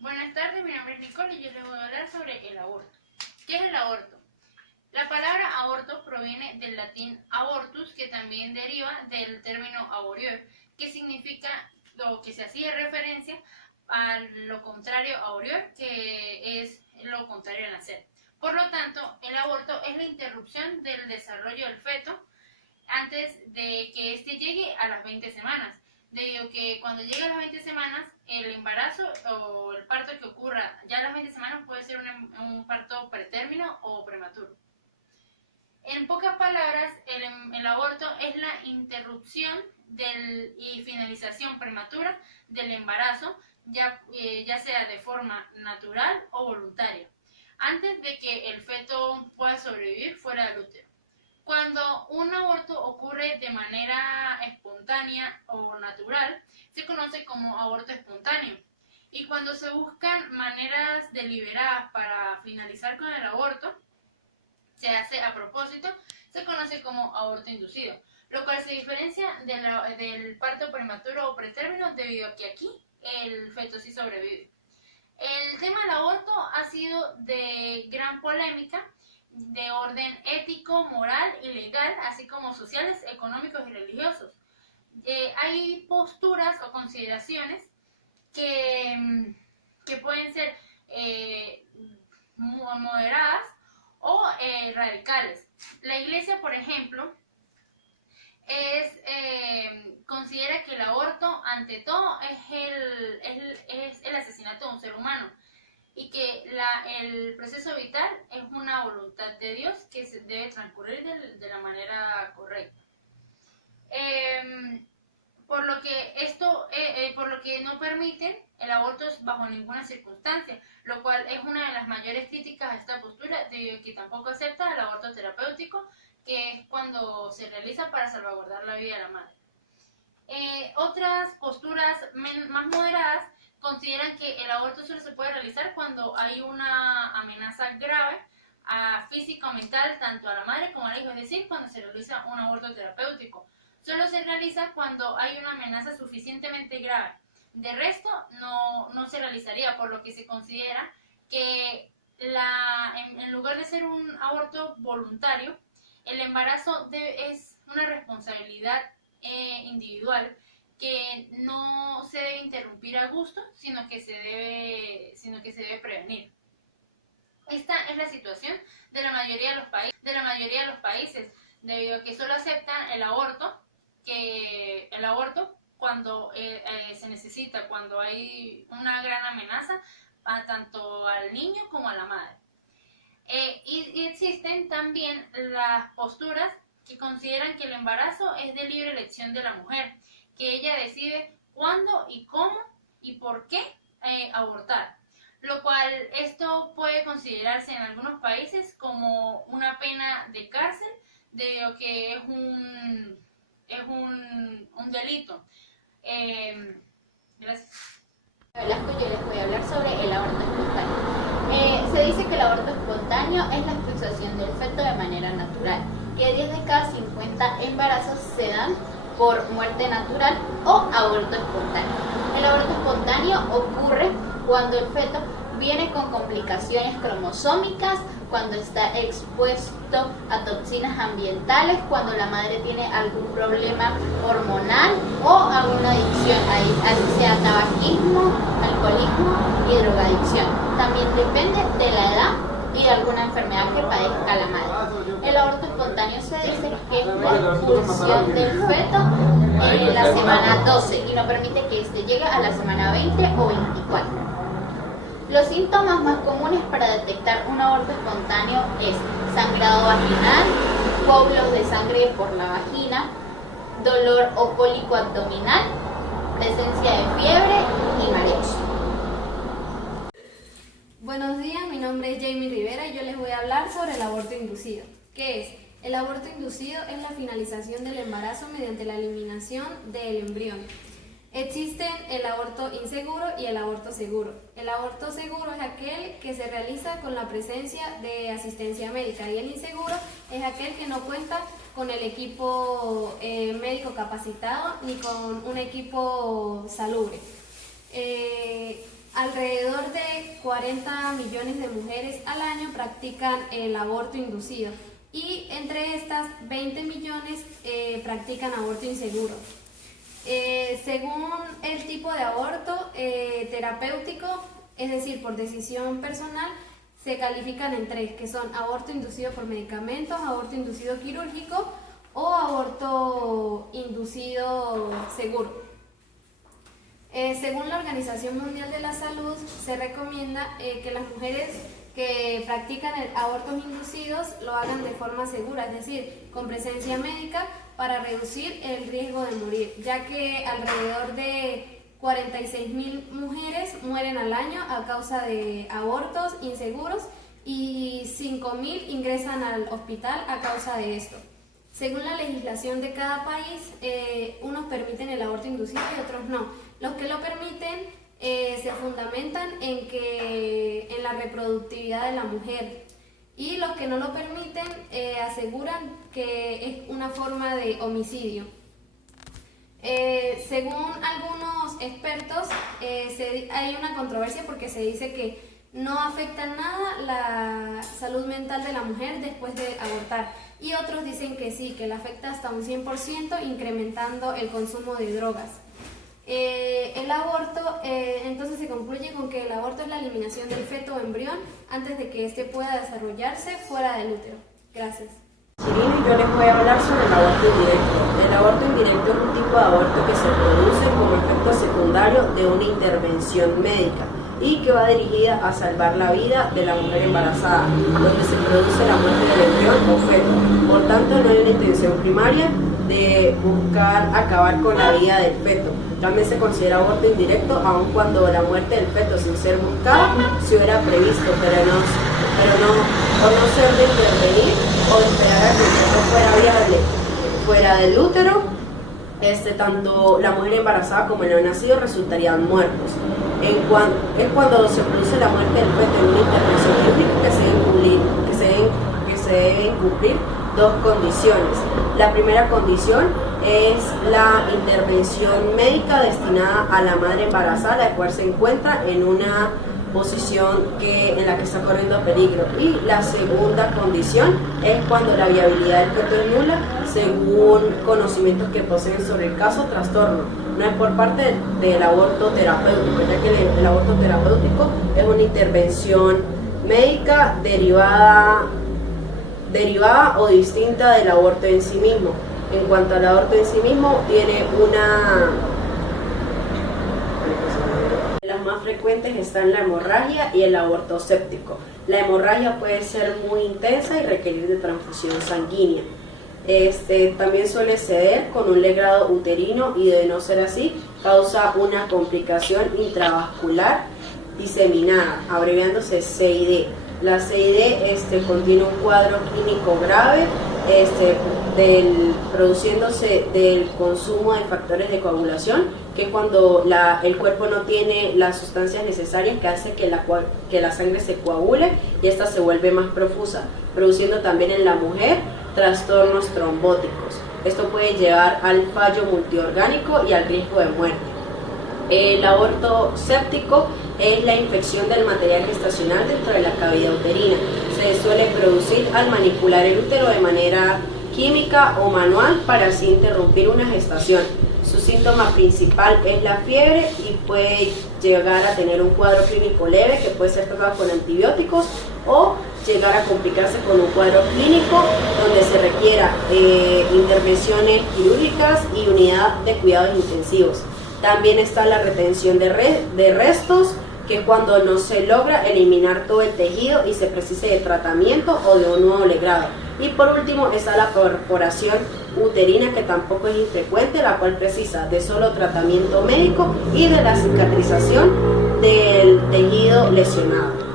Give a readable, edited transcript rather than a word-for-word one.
Buenas tardes, mi nombre es Nicole y yo les voy a hablar sobre el aborto. ¿Qué es el aborto? La palabra aborto proviene del latín abortus, que también deriva del término aborio, que significa lo que se hacía referencia a lo contrario a orior, que es lo contrario a nacer. Por lo tanto, el aborto es la interrupción del desarrollo del feto antes de que éste llegue a las 20 semanas. Debido a que cuando llega a las 20 semanas, el embarazo o el parto que ocurra ya a las 20 semanas puede ser un parto pretérmino o prematuro. En pocas palabras, el aborto es la interrupción y finalización prematura del embarazo, ya sea de forma natural o voluntaria, antes de que el feto pueda sobrevivir fuera del útero. Cuando un aborto ocurre de manera espontánea o natural, se conoce como aborto espontáneo. Y cuando se buscan maneras deliberadas para finalizar con el aborto, se hace a propósito, se conoce como aborto inducido, lo cual se diferencia del parto prematuro o pretérmino debido a que aquí el feto sí sobrevive. El tema del aborto ha sido de gran polémica, de orden ético, moral y legal, así como sociales, económicos y religiosos. Hay posturas o consideraciones que pueden ser moderadas o radicales. La Iglesia, por ejemplo, considera que el aborto, ante todo, es el asesinato de un ser humano y que el proceso vital es una voluntad de Dios que se debe transcurrir de la manera correcta. Por lo que no permiten el aborto bajo ninguna circunstancia, lo cual es una de las mayores críticas a esta postura, debido a que tampoco acepta el aborto terapéutico, que es cuando se realiza para salvaguardar la vida de la madre. Otras posturas más moderadas consideran que el aborto solo se puede realizar cuando hay una amenaza grave física o mental tanto a la madre como al hijo, es decir, cuando se realiza un aborto terapéutico. Solo se realiza cuando hay una amenaza suficientemente grave. De resto, no se realizaría, por lo que se considera que en lugar de ser un aborto voluntario, el embarazo es una responsabilidad individual que no se debe interrumpir a gusto, sino que se debe prevenir. Esta es la situación de la mayoría de los países, debido a que solo aceptan el aborto cuando se necesita, cuando hay una gran amenaza tanto al niño como a la madre. Y existen también las posturas que consideran que el embarazo es de libre elección de la mujer, que ella decide cuándo y cómo y por qué abortar, lo cual esto puede considerarse en algunos países como una pena de cárcel, debido a que es un delito. Gracias. Velasco, yo les voy a hablar sobre el aborto espontáneo. Se dice que el aborto espontáneo es la expulsación del feto de manera natural, que 10 de cada 50 embarazos se dan por muerte natural o aborto espontáneo. El aborto espontáneo ocurre cuando el feto viene con complicaciones cromosómicas, cuando está expuesto a toxinas ambientales, cuando la madre tiene algún problema hormonal o alguna adicción, así sea tabaquismo, alcoholismo y drogadicción. También depende de la edad y de alguna enfermedad que padezca la madre. El aborto espontáneo se dice que es por expulsión del feto en la semana 12 y no permite que éste llegue a la semana 20 o 24. Los síntomas más comunes para detectar un aborto espontáneo es sangrado vaginal, coágulos de sangre por la vagina, dolor o cólico abdominal, presencia de fiebre y mareos. Buenos días, mi nombre es Jamie Rivera y yo les voy a hablar sobre el aborto inducido. ¿Qué es? El aborto inducido es la finalización del embarazo mediante la eliminación del embrión. Existen el aborto inseguro y el aborto seguro. El aborto seguro es aquel que se realiza con la presencia de asistencia médica y el inseguro es aquel que no cuenta con el equipo médico capacitado ni con un equipo salubre. Alrededor de 40 millones de mujeres al año practican el aborto inducido y entre estas 20 millones practican aborto inseguro. Según el tipo de aborto terapéutico, es decir, por decisión personal, se califican en tres, que son aborto inducido por medicamentos, aborto inducido quirúrgico o aborto inducido seguro. Según la Organización Mundial de la Salud, se recomienda que las mujeres que practican abortos inducidos lo hagan de forma segura, es decir, con presencia médica para reducir el riesgo de morir, ya que alrededor de 46.000 mujeres mueren al año a causa de abortos inseguros y 5.000 ingresan al hospital a causa de esto. Según la legislación de cada país, unos permiten el aborto inducido y otros no. Los que lo permiten se fundamentan en la reproductividad de la mujer y los que no lo permiten aseguran que es una forma de homicidio. Según algunos expertos, hay una controversia porque se dice que no afecta en nada la salud mental de la mujer después de abortar y otros dicen que sí, que le afecta hasta un 100%, incrementando el consumo de drogas. El aborto, entonces se concluye con que el aborto es la eliminación del feto o embrión antes de que éste pueda desarrollarse fuera del útero. Gracias. Cirilo y yo les voy a hablar sobre el aborto indirecto. El aborto indirecto es un tipo de aborto que se produce como efecto secundario de una intervención médica y que va dirigida a salvar la vida de la mujer embarazada, donde se produce la muerte del embrión o feto. Por tanto, no hay una intención primaria de buscar acabar con la vida del feto. También se considera aborto indirecto aun cuando la muerte del feto sin ser buscada se hubiera previsto, pero no ser de intervenir o esperar a que el feto fuera viable fuera del útero. Tanto la mujer embarazada como el no nacido resultarían muertos. Es cuando se produce la muerte del feto en una intervención quirúrgica que se deben cumplir dos condiciones. La primera condición es la intervención médica destinada a la madre embarazada, la cual se encuentra en una posición en la que está corriendo peligro. Y la segunda condición es cuando la viabilidad del feto es nula, según conocimientos que poseen sobre el caso trastorno. No es por parte del aborto terapéutico, ya que el aborto terapéutico es una intervención médica derivada o distinta del aborto en sí mismo. En cuanto al aborto en sí mismo, tiene las más frecuentes están la hemorragia y el aborto séptico. La hemorragia puede ser muy intensa y requerir de transfusión sanguínea. También suele ceder con un legrado uterino y, de no ser así, causa una complicación intravascular diseminada, abreviándose CID. La CID contiene un cuadro clínico grave produciéndose del consumo de factores de coagulación, que es cuando el cuerpo no tiene las sustancias necesarias que hace que la sangre se coagule y esta se vuelve más profusa, produciendo también en la mujer trastornos trombóticos. Esto puede llevar al fallo multiorgánico y al riesgo de muerte. El aborto séptico es la infección del material gestacional dentro de la cavidad uterina. Se suele producir al manipular el útero de manera química o manual para así interrumpir una gestación. Su síntoma principal es la fiebre y puede llegar a tener un cuadro clínico leve que puede ser tratado con antibióticos o llegar a complicarse con un cuadro clínico donde se requiera intervenciones quirúrgicas y unidad de cuidados intensivos. También está la retención de restos, que es cuando no se logra eliminar todo el tejido y se precise de tratamiento o de un nuevo legrado. Y por último está la perforación uterina, que tampoco es infrecuente, la cual precisa de solo tratamiento médico y de la cicatrización del tejido lesionado.